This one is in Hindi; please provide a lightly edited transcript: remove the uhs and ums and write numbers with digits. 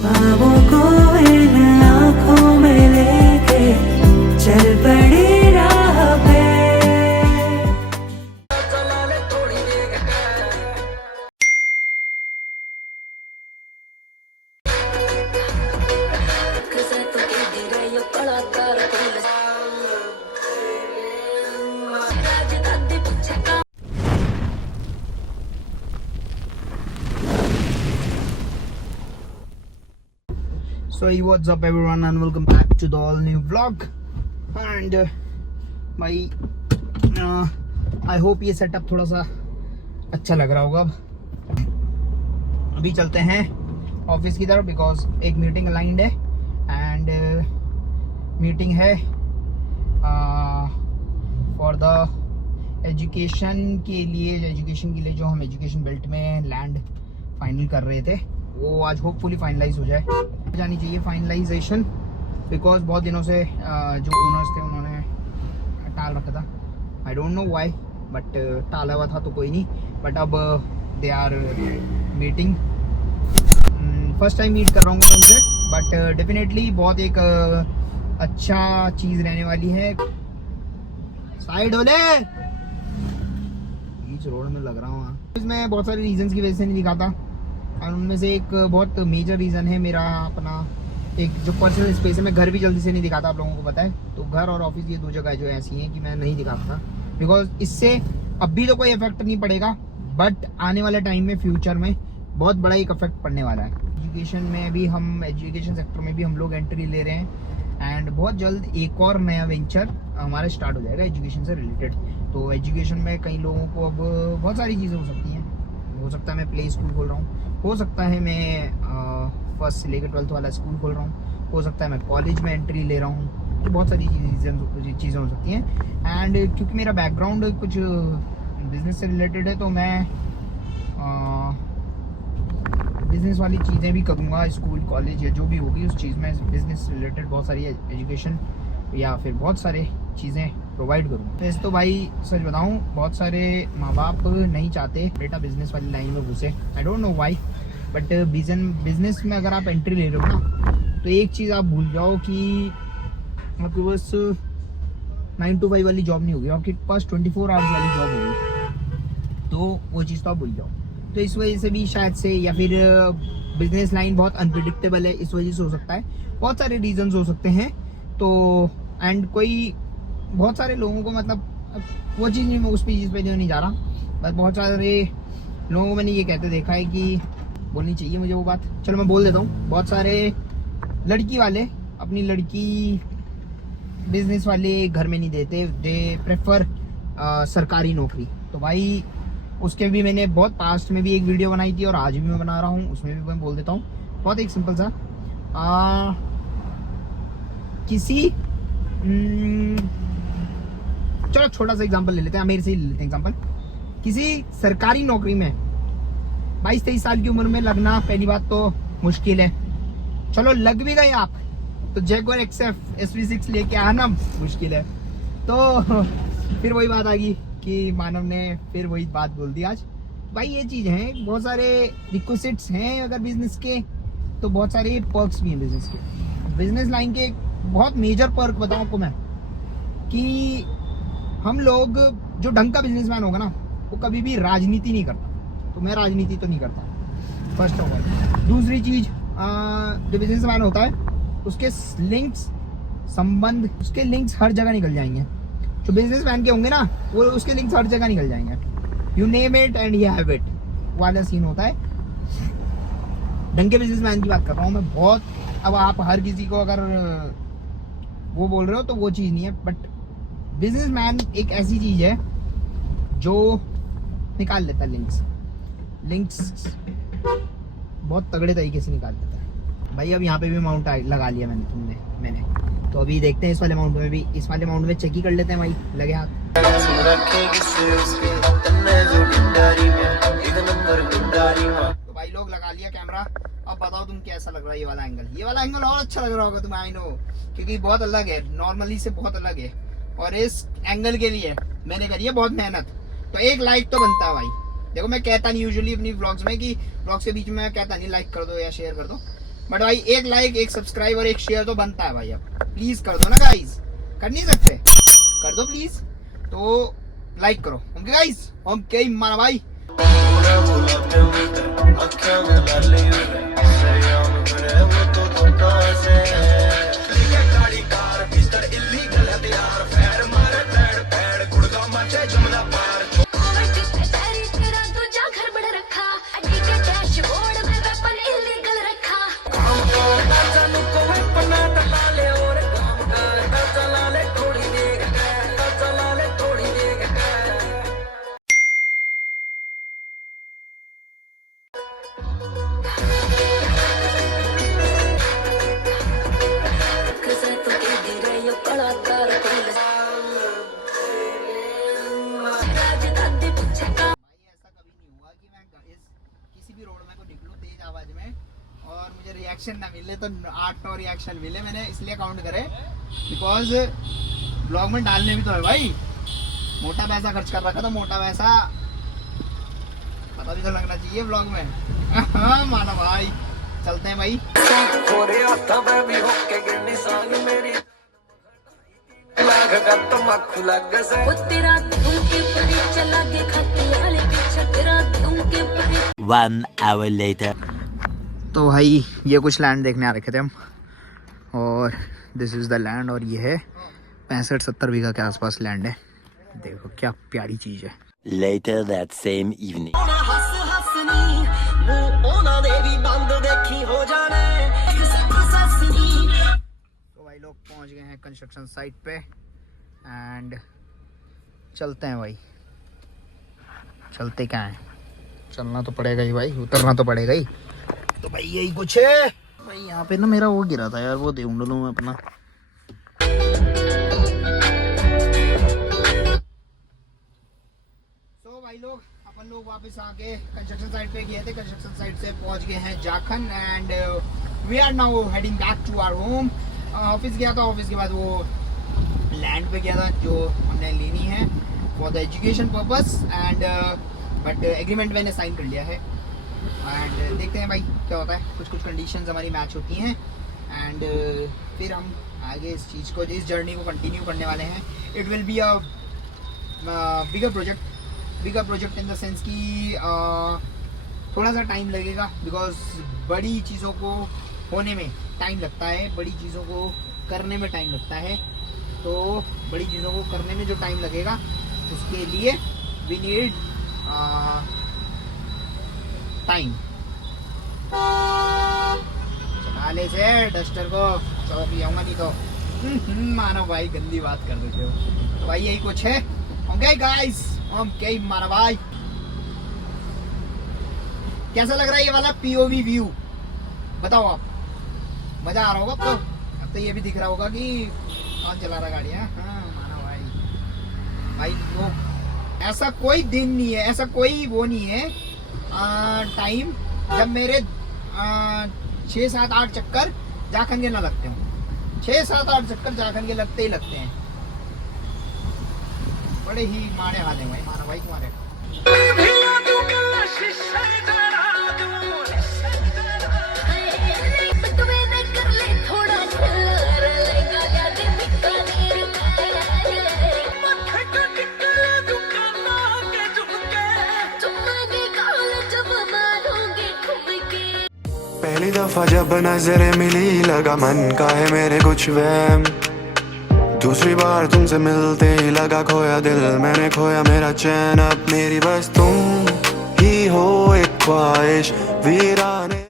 ख्वाबों को इन आँखों में लेके चल पड़े राह पे। So hey, what's up everyone and welcome back to the all new vlog and I hope ये सेटअप थोड़ा सा अच्छा लग रहा होगा। अभी चलते हैं ऑफिस की तरफ बिकॉज एक मीटिंग अलाइंड है एंड मीटिंग है फॉर द एजुकेशन के लिए जो हम एजुकेशन बेल्ट में लैंड फाइनल कर रहे थे वो आज होपफुली फाइनलाइज हो जाए, जानी चाहिए फाइनलाइजेशन बिकॉज बहुत दिनों से जो ओनर्स थे उन्होंने टाल रखा था। I don't know why but टाला हुआ था तो कोई नहीं, बट अब they are meeting. First time meet कर रहा हूँ उनसे बट डेफिनेटली बहुत एक अच्छा चीज़ रहने वाली है। साइड होले बीच रोड में लग रहा हूँ। इसमें बहुत सारे रीजंस की वजह से नहीं दिखाता और उनमें से एक बहुत मेजर रीज़न है मेरा अपना एक जो पर्सनल स्पेस है। मैं घर भी जल्दी से नहीं दिखाता, आप लोगों को पता है। तो घर और ऑफिस ये दो जगह जो ऐसी हैं कि मैं नहीं दिखाता बिकॉज इससे अभी तो कोई इफेक्ट नहीं पड़ेगा बट आने वाले टाइम में फ्यूचर में बहुत बड़ा एक इफेक्ट पड़ने वाला है। एजुकेशन में भी हम एजुकेशन सेक्टर में भी हम लोग एंट्री ले रहे हैं एंड बहुत जल्द एक और नया वेंचर हमारा स्टार्ट हो जाएगा एजुकेशन से रिलेटेड। तो एजुकेशन में कई लोगों को अब बहुत सारी चीज़ें हो सकती हैं। हो सकता है मैं प्ले स्कूल खोल रहा हूँ, हो सकता है मैं फर्स्ट से लेकर 12th वाला स्कूल खोल रहा हूँ, हो सकता है मैं कॉलेज में एंट्री ले रहा हूँ। तो बहुत सारी चीज़ें हो सकती हैं एंड क्योंकि मेरा बैकग्राउंड कुछ बिजनेस से रिलेटेड है तो मैं बिजनेस वाली चीज़ें भी करूँगा। स्कूल कॉलेज या जो भी होगी उस चीज़ में बिजनेस से रिलेटेड बहुत सारी एजुकेशन या फिर बहुत सारे चीज़ें प्रोवाइड करूँ। वैसे तो भाई सच बताऊँ बहुत सारे माँ बाप नहीं चाहते बेटा बिजनेस वाली लाइन में घुसे। आई don't know why but business में अगर आप एंट्री ले रहे हो ना तो एक चीज़ आप भूल जाओ कि आपके पास 9 to 5 वाली जॉब नहीं होगी, आपके पास 24 आवर्स वाली जॉब होगी। तो वो चीज़ तो आप भूल जाओ। तो इस वजह से भी शायद से या फिर बिजनेस लाइन बहुत अनप्रिडिक्टेबल है, इस वजह से हो सकता है। बहुत सारे रीजंस हो सकते हैं। तो एंड कोई बहुत सारे लोगों को मतलब वो चीज़ नहीं, मैं उस चीज़ पे नहीं जा रहा बट बहुत सारे लोगों को मैंने ये कहते देखा है कि बोलनी चाहिए मुझे वो बात, चलो मैं बोल देता हूँ। बहुत सारे लड़की वाले अपनी लड़की बिजनेस वाले घर में नहीं देते, दे प्रेफर सरकारी नौकरी। तो भाई उसके भी मैंने बहुत पास्ट में भी एक वीडियो बनाई थी और आज भी मैं बना रहा हूँ, उसमें भी मैं बोल देता हूँ। बहुत एक सिंपल सा किसी चलो छोटा सा एग्जांपल ले लेते हैं, मेरे से ही ले लेते हैं एग्जांपल। किसी सरकारी नौकरी में 22-23 साल की उम्र में लगना पहली बात तो मुश्किल है। चलो लग भी गए आप तो जैगुआर XF SV6 लेके आना मुश्किल है। तो फिर वही बात आ गई कि मानव ने फिर वही बात बोल दी आज। भाई ये चीज़ है, बहुत सारे रिक्विजिट्स हैं अगर बिजनेस के, तो बहुत सारे पर्क्स भी हैं बिजनेस के। बिजनेस लाइन के बहुत मेजर पर्क बताऊं आपको मैं कि हम लोग जो ढंग का बिजनेसमैन होगा ना वो कभी भी राजनीति नहीं करता। तो मैं राजनीति तो नहीं करता फर्स्ट ऑफ ऑल। दूसरी चीज़ जो बिजनेसमैन होता है उसके लिंक्स संबंध उसके लिंक्स हर जगह निकल जाएंगे। जो बिजनेसमैन के होंगे ना वो उसके लिंक्स हर जगह निकल जाएंगे। You name it and you have it वाला सीन होता है। ढंग के बिजनेसमैन की बात कर रहा हूँ मैं बहुत। अब आप हर किसी को अगर वो बोल रहे हो तो वो चीज़ नहीं है बट बिजनेसमैन एक ऐसी चीज़ है जो निकाल लेता है लिंक्स बहुत तगड़े तरीके से निकाल देता है। भाई अब यहाँ पे भी माउंट लगा लिया मैंने तो अभी देखते हैं इस वाले माउंट में भी, इस वाले माउंट में चेक ही कर लेते हैं भाई, लगे हाथ। तो भाई लोग लगा लिया कैमरा। अब बताओ तुम कैसा लग रहा है ये वाला एंगल। ये वाला एंगल और अच्छा लग रहा होगा तुम्हें, आई नो, क्योंकि बहुत अलग है, नॉर्मली से बहुत अलग है। और इस एंगल के लिए मैंने करी है बहुत मेहनत, तो एक लाइक तो बनता है भाई। देखो मैं कहता नहीं यूजुअली अपनी व्लॉग्स में कि व्लॉग्स के बीच में मैं कहता नहीं लाइक कर दो या शेयर कर दो, बट भाई एक लाइक, एक सब्सक्राइब और एक शेयर तो बनता है भाई। अब प्लीज कर दो ना गाइस, कर नहीं सकते? कर दो प्लीज, तो लाइक करो। ओके गाइस, हम क्या ही माना भाई। किसी भी रोड में को निकलूं तेज आवाज में और मुझे रिएक्शन ना मिले, तो 8-9 रिएक्शन मिले। मैंने इसलिए काउंट करे बिकॉज ब्लॉग में डालने भी तो है भाई। मोटा पैसा खर्च कर रखा, तो मोटा पैसा पता भी तो लगना चाहिए ब्लॉग में। हाँ माना भाई, चलते हैं भाई। One hour later. तो भाई ये कुछ लैंड देखने आ रखे थे हम, और दिस इज़ द लैंड, और ये है 65-70 बीघा के आसपास लैंड है। देखो क्या प्यारी चीज़ है। Later that same evening. तो भाई लोग पहुंच गए हैं कंस्ट्रक्शन साइट पे एंड चलते हैं भाई। चलते क्या है, चलना तो पड़ेगा ही भाई, उतरना तो पड़ेगा ही। तो भाई यही कुछ है भाई। यहाँ पे ना मेरा वो गिरा था यार, वो ढूंढ लूँ मैं अपना। तो भाई लोग अपन लोग वापस आके कंस्ट्रक्शन साइट पे गए थे। कंस्ट्रक्शन साइट से पहुंच गए हैं Jakhan and we are now heading back to our home. Office गया था, ऑफिस के बाद वो लैंड पे गया था जो हमने लेनी है for the education purpose and but agreement मैंने साइन कर लिया है एंड देखते हैं भाई क्या होता है। कुछ कुछ कंडीशंस हमारी मैच होती हैं एंड फिर हम आगे इस चीज़ को, इस जर्नी को कंटिन्यू करने वाले हैं। It will be a bigger project in the sense कि थोड़ा सा टाइम लगेगा बिकॉज बड़ी चीज़ों को होने में टाइम लगता है, बड़ी चीज़ों को करने में टाइम लगता है। तो बड़ी चीज़ों को करने में जो टाइम लगेगा उसके लिए वी नीड टाइम। चला से डस्टर को चलो भी आऊँगा नहीं तो मानो भाई गंदी बात कर देते हो। तो भाई यही कुछ है। ओके गाइस, हम क्या ही माना भाई। कैसा लग रहा है ये वाला POV व्यू, बताओ आप। मजा आ रहा होगा अब तो ये भी दिख रहा होगा कि कौन चला रहा गाड़ी है। हाँ माना भाई वो ऐसा कोई दिन नहीं है, ऐसा कोई वो नहीं है टाइम जब मेरे 6-7-8 चक्कर जाखन के ना लगते हो। 6-7-8 चक्कर जाखन के लगते ही लगते हैं। बड़े ही मारे वाले भाई, माना भाई तुम्हारे। पहली दफा जब नजरें मिली लगा मन का है मेरे कुछ वहम। दूसरी बार तुमसे मिलते ही लगा खोया दिल मैंने, खोया मेरा चैन। अब मेरी बस तुम ही हो एक ख्वाहिश वीराने।